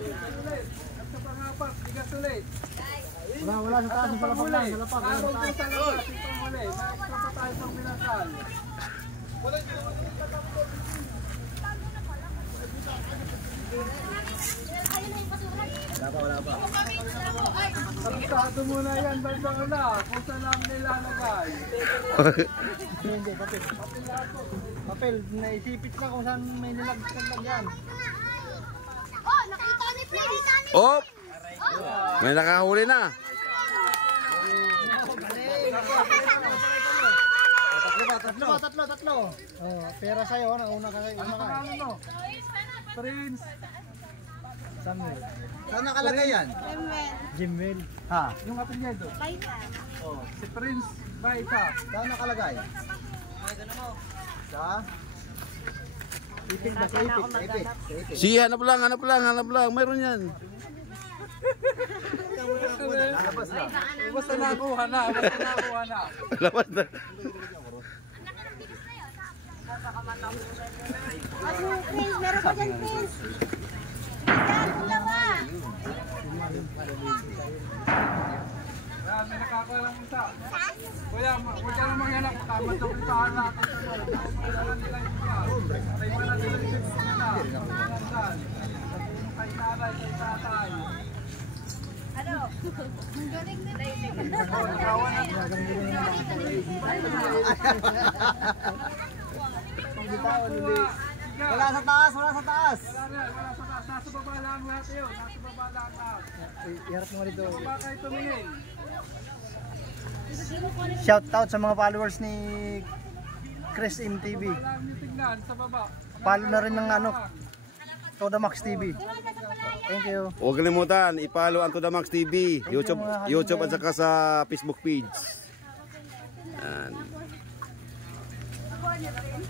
ulit. At sa pangapat, bigas ulit. Wala sa taas, sa lapag lang, sa lapag. Araw din sa labas, itong ulit. Na-extra pa tayo pang minasal. Wala pa. Sarado muna yan, bandang na. Kung saan namin nilalagay. Hindi, papel. Papel, naisipit na kung saan may nilagyan. Oh, nakita ni Freddy. Oh! May nakahuli na. Tatlo. Oh, pera sa'yo, una ka. Ano pangalan mo? Prince. Samuel. Saan nakalagay yan? Jimwell. Ha? Yung apelyido. Baita. Oh. Si Prince Baita. Saan nakalagay? Sa? Ipit na sa ipit. Sige, hanap lang. Mayroon yan. Labas na. Basta nakuha na. Labas na. Ayun, Prince. Meron pa dyan, Prince. Ayan, dalawa. Yan, may nakakalang isa. Kuya, huwag ka naman yan ako. Tama sa puntahan natin. Wala nila yung yan. Patay mo na nila yung sila. Kay nanay, kay tatay. Ano? Ang galing na Nagawa na. Wala sa taas, wala sa taas. Wala sa taas. Nasa baba lang lahat yun. Nasa baba lang lahat. Iharap mo dito. Baba kayo tumingin. Shout out sa mga followers ni Chris MTV. Wala nyo tignan sa baba. Follow na rin ng Toda Max TV. Thank you. Huwag kalimutan, i-follow ang Toda Max TV. YouTube at saka sa Facebook page. Yan.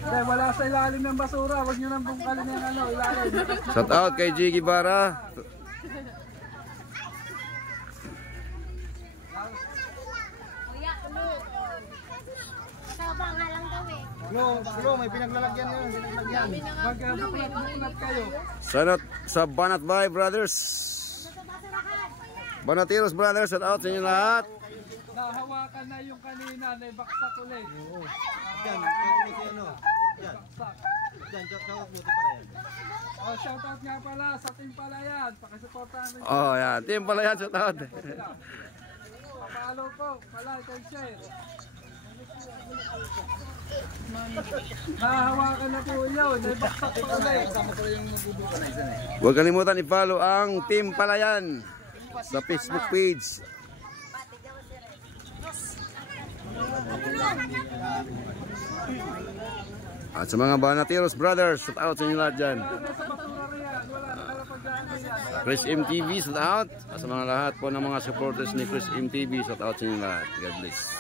Dahil wala sa ilalim ng basura. Huwag nyo nang bungkalin yung ilalim. Shout out kay Jiggy Bara. Kuya, Saba nga lang daw eh. Bro, may pinaglalagyan yun. Mag-buklat kayo. Sa Banat Bay Brothers. Banatiros Brothers, shout out sa inyo lahat. Nahawakan na yung kanina. Naibaksak ulit. Yan, ano? Yan. Baksak. Yan, shoutout mo ito pala yan. Oh, shoutout nga pala sa Team Palayan. Pakisuportahan nyo. Oh, yan. Team pala yan, shout out. Papalo ko. Palike and share. Nahawakan na po yun. Naibaksak pa ulit. Huwag kalimutan i-follow ang Team Palayan sa Facebook page. At sa mga Banatiros Brothers, shout out sa inyo lahat dyan. Chris MTV, shout out. At sa mga lahat po ng mga supporters ni Chris MTV, shout out sa inyo lahat. God bless.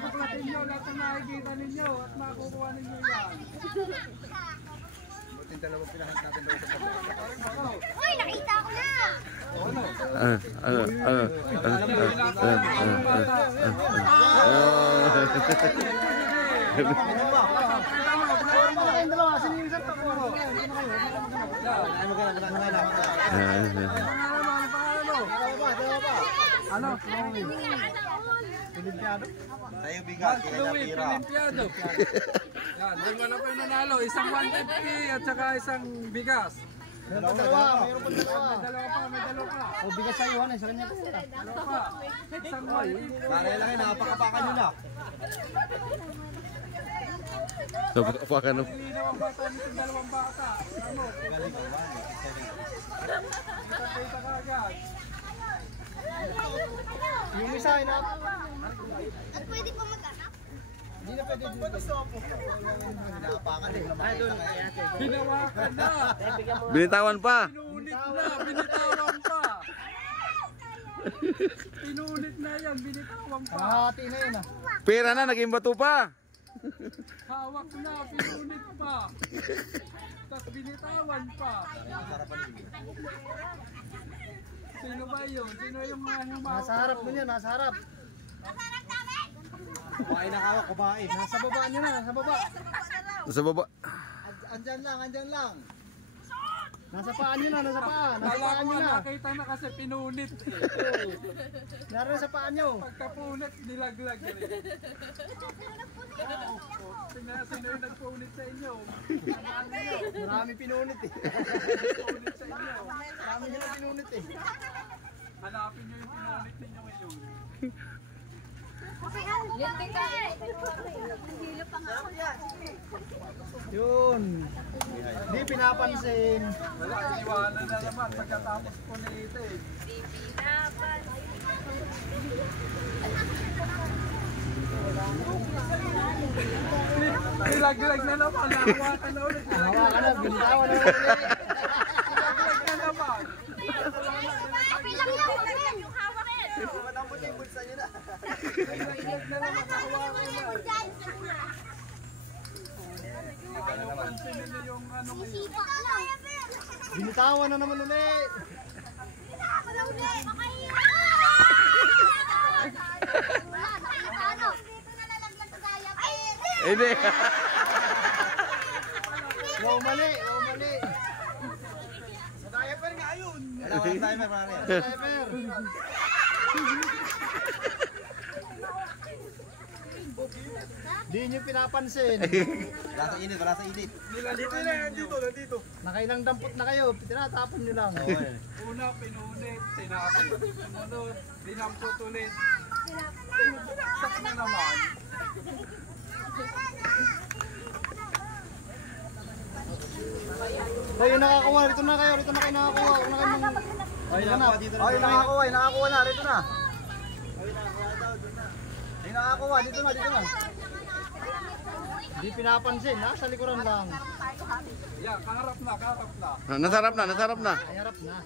Buklatin nyo lahat na nakikita ninyo at makukuha ninyo yan. Uy, nakita ko na! Ano? Olimpiado? Tayo bigat, kaya pira. Olimpiado. Yan, wala pa yung nanalo. Isang 150 at saka isang bigas. Mayroon pa dalawa. May dalawa pa. O bigas sa iyo, sa kanya. Dalawa pa. Isang 150. Pare lang yun, napakapakan nyo na. Napakapakan mo. Linaw ang bata nitong dalawang bata. Ano? Kita ka agad. Yung isa, inap. At pwede pa mag-anak? Hindi na pwede dito. Napakan eh. Hinawakan na. Binitawan pa. Pinulit na. Binitawan pa. Pinulit na yan. Binitawan pa. Hati na yun ah. Pera na, naging bato pa. Hawak na. Pinulit pa. Tapos binitawan pa. Sino ba yun? Sino yung mga humawak? Nasa harap mo niya, nasa harap. Kumain na kawak, kumain. Nasa baba niya na, nasa baba. Sa baba. Andyan lang, andyan lang. Nasa paa nyo na, nasa paa. Nasa Kala paa ko nyo na. nakita na kasi pinunit. Naroon sa paa nyo. Pagkapunit, nilaglag rin. Sino yung nagpunit sa inyo? Marami pinunit eh. Nagpunit sa inyo. Marami nyo na pinunit eh. Hanapin nyo yung pinunit ninyo ngayon. Yun. Hindi pinapansin. Wala, iniwanan na naman pagkatapos punitin. Nilaglag na naman, nahawakan na ulit. Hawa ka na, binitawan na ulit. Nilaglag na naman. Nilaglag na naman, nahawakan na. Ayaw pansinin niyo yung ano ngayon. Binitawan na naman ulit. Hindi. Wow, mali. Wow, mali. Wala, walang timer, pare. Driver. Di nyo pinapansin. Wala sa init, wala sa init. Nilagyan na yan dito. Nakailang dampot na kayo. Tinatapon nyo lang. Una, pinunit, tinapon. Sumunod, dinampot ulit. Sak na naman. Kayo nakakuha. Rito na kayo. Rito na kayo nakakuha. Huwag na kayo nang... Ay, nakakuha, nakakuha na. Rito na. Ay, nakakuha, dito na, dito na. Di pinapansin. Nasa likuran lang. Yan, kaharap na, kaharap na. Nasarap na, nasarap na. Ay, harap na.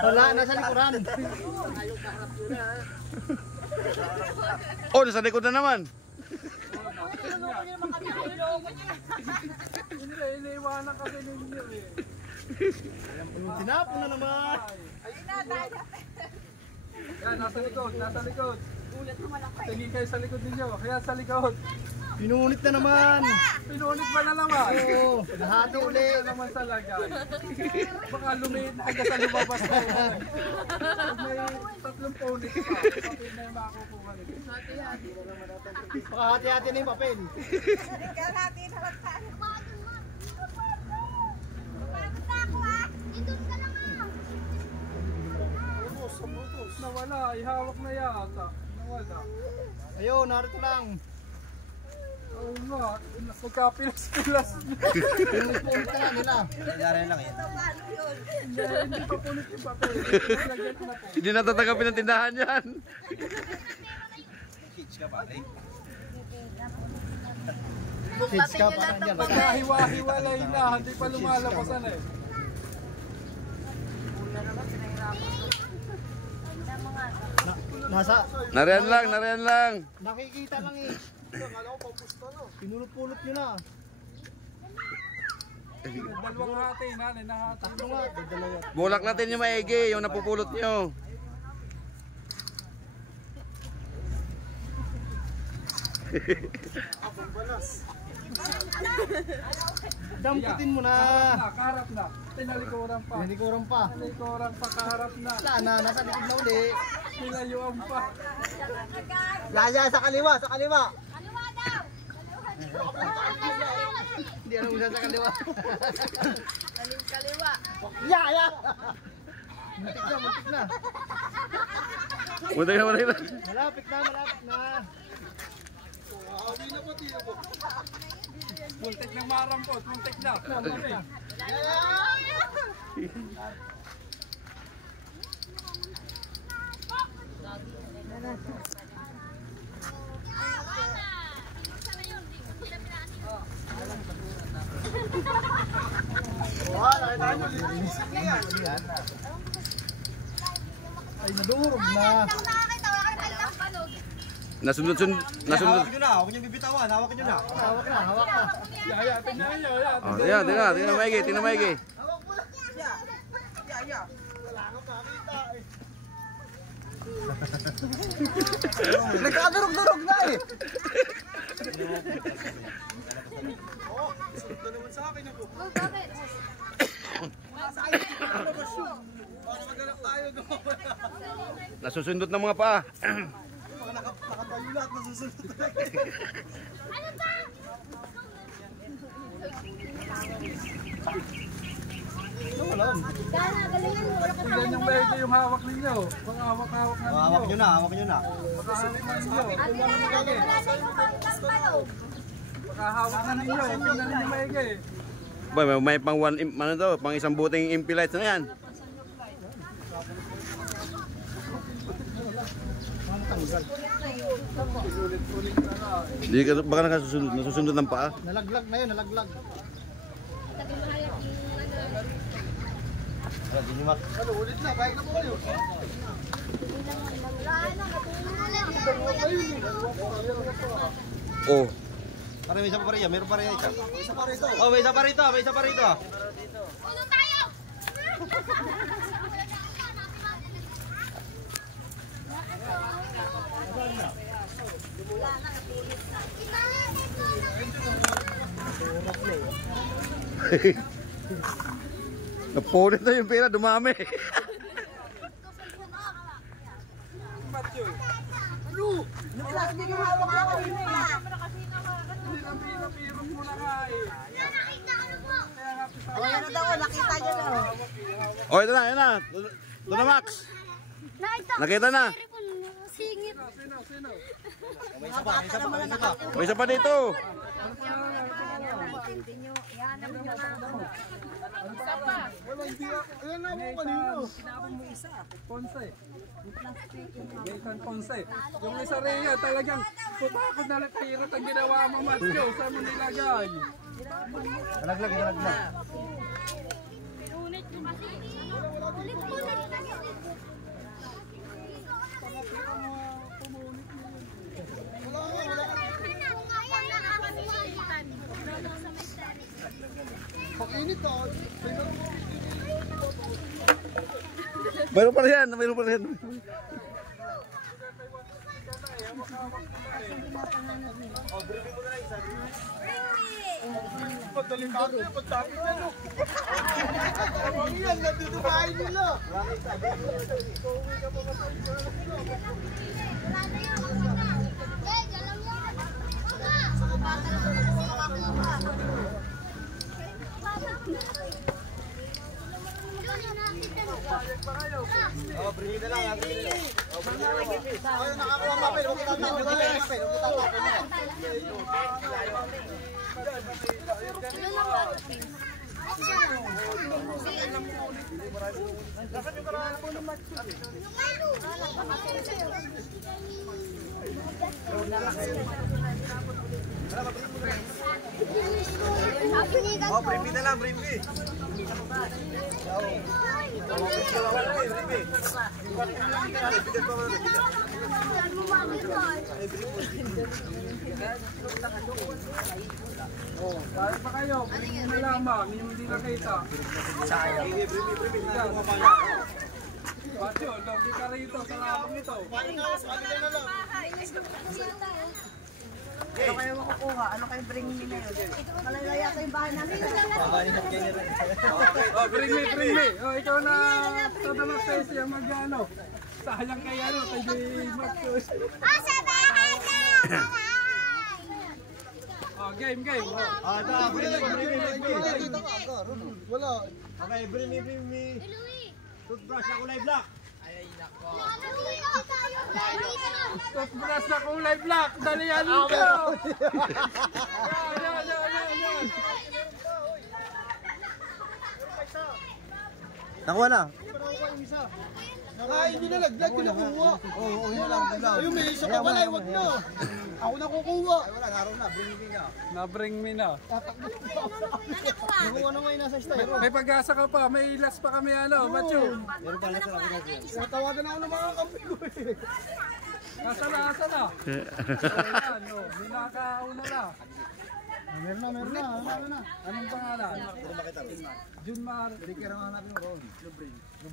Wala. Nasa likuran. Oh, nasa likod na naman. Hindi, iniiwanan kasi ninyo eh. Tinapon na naman. Yan, nasa likod, nasa likod. Tingin kayo sa likod ninyo, kaya sa likod. Pinunit na naman. Pinunit ba na naman? Oo. Lahati ulit. Pinunit na naman sa lagay. Baka lumiit hanggang sa lumabas na yun. Pag may tatlong punit pa, papel na yung makukuha nito. Baka hati-hati na yung papel. Nawala, ihawak na yata. Nawala. Ayun, narito lang. Oo nga, nagkapilas-pilas niya. Pinunit na nila. Nangyari lang yan. Hindi pa punit yung papel. Lagyan ko na po. Hindi natatanggapin ng tindahan yan. Kids ka, pare. Kids ka parang dyan. Pagkahiwa-hiwalay na, hindi pa lumalabasan eh. Nasa, Nariyan lang, nariyan lang. nakikita lang eh. Pinulot-pulot nyo na. Dalawang hati, nanay na hati. Tatlo nga, dalawa. Bulak natin yung maigi, yung napupulot nyo. Damputin mo na. Kaharap na. Tinalikuran pa. Nalikuran pa. Tinalikuran pa, kaharap na. Sana, nasa likod na uli. Nilayuan pa. Yaya, sa kaliwa, sa kaliwa. Hindi ano usa sa kaliwa. Kaliwa. Yaya! Muntik na, muntik na. Muntik na, muntik na. Malapit na, malapit na. Muntik ng marampot, muntik na. Muntik na. Ay, nadurog na. Nasundot-sundot. Hawak nyo na, huwag nyo bibitawan, hawak nyo na. Hawak na, hawak na. Yaya, tingnan niyo, yaya. Oh, tingnan, tingnan, tingnan maigi, tingnan maigi. Nagkadurog-durog na eh. Ito naman sa akin ako. Oh, bakit? Para maganap tayo doon. Nasusundot ng mga paa. Mga nakatayo lahat nasusunod. Ano ba? Gana, galingan mo. Wala ka Tingnan yung medyo yung hawak ninyo. Pag hawak-hawak na ninyo. Hawak nyo na, hawak nyo na. Pakahawak na ninyo. Ate na, wala tayong panglang palo. Pakahawak na ninyo. Tingnan ninyo maigi. Boy, may pang ano to, pang isang buting impilites na yan. Hindi ka baka nasusunod ng paa. Nalaglag na yun, nalaglag. Hindi nyo mak. Ano, ulit na, balik na po kayo. Oh. Parang may isa pa rin, meron pa rin isa. Isa pa rito. Oh, may isa pa rito, may isa pa rito. Ulong tayo! Napunit na yung pera, dumami. Pinapiro mo na nga eh. Oh, ito na, ito na. Ito na, Max. Nakita na. Singit. Sino? May isa pa, may isa pa, may isa pa. May isa pa dito. Wala, hindi na. Ayan na mo kanino. Ponce. Jason Ponce. Yung isa rin yan, talagang pumakot na nagpirot ang ginawa mo, Matthew. Saan mo nilagay? Nalaglag, nalaglag. Pag-init to. Mayroon pa rin yan, mayroon pa rin yan. Pagdalikado yun, pagdami na no. Ano yan, nandito bahay nila. Oh, bring na lang, bring na lang. Oh, nakakuha papel, huwag kita tapos papel, huwag kita tapos. Oh, bring me na lang, bring me. Oh, kahit pa kayo, bilhin na lamang, yung hindi nakita. Sayang. Matthew, lobby ka rito sa lapang ito. Ano kayo makukuha? Ano kayo bring me na yun? Malalaya ko yung bahay namin. Oh, bring me. Oh, ikaw na sa damak sesi ang mag-ano. Sayang kay ano, kay Matthew. Oh, game. Oh. Ah, ito, bring me. Wala. Okay, bring me. Toothbrush na kulay black. Toothbrush na kulay black. Dali yan ito. Yan. Nakuha na. Ay, hindi nalaglag, pinakuha. Oo, yun lang. Ayun, may isa pa pala, wag na. Ako na kukuha. Ay, wala, naroon na, bring me na. Na-bring me na. Nakuha na ngayon nasa style. May pag-asa ka pa, may ilas pa kami ano, Matthew. Meron pala sa akin. Tawagan ako ng mga kampi ko eh. Asa na. Ayan, no, may nakakauna na. Meron na. Anong pangalan? Junmar.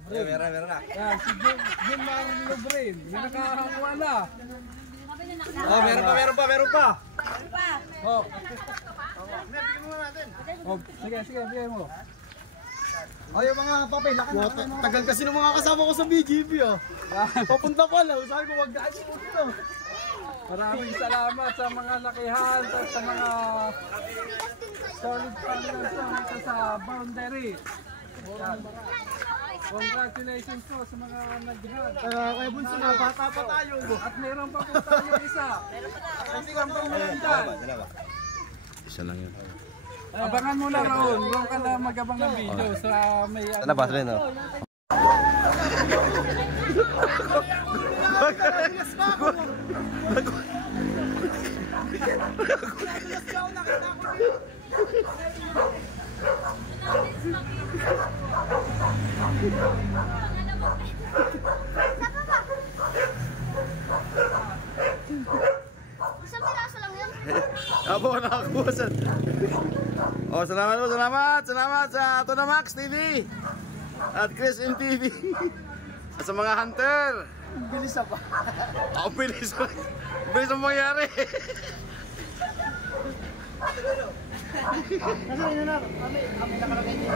Meron na. Yan, si Junmar Lubrin. May nakakakuha na. Oh, meron pa. Oh. Oh, sige, bigay mo. Ay, yung mga papel, laki na. Tagal kasi ng mga kasama ko sa BGB, oh. Papunta pa lang, sabi ko, wag daan mo dito. Maraming salamat sa mga lakihan at sa mga solid partners dito sa boundary. Yan. Congratulations po sa mga nag-hug. Kaya bunso na, bata pa tayo. At meron pa po tayo isa. Isang pangulanda. Isa lang yun. Abangan mo na Raul. Huwag ka na mag-abang ng video sa may... Labas rin, oh. Isang piraso lang yun. Abo, nakakuha. Oh, salamat sa Tuna Max TV at Chris M TV at sa mga hunter. Bilis na pa. Ako bilis ang mangyari. Kasi yun na, kami nakalagay niya.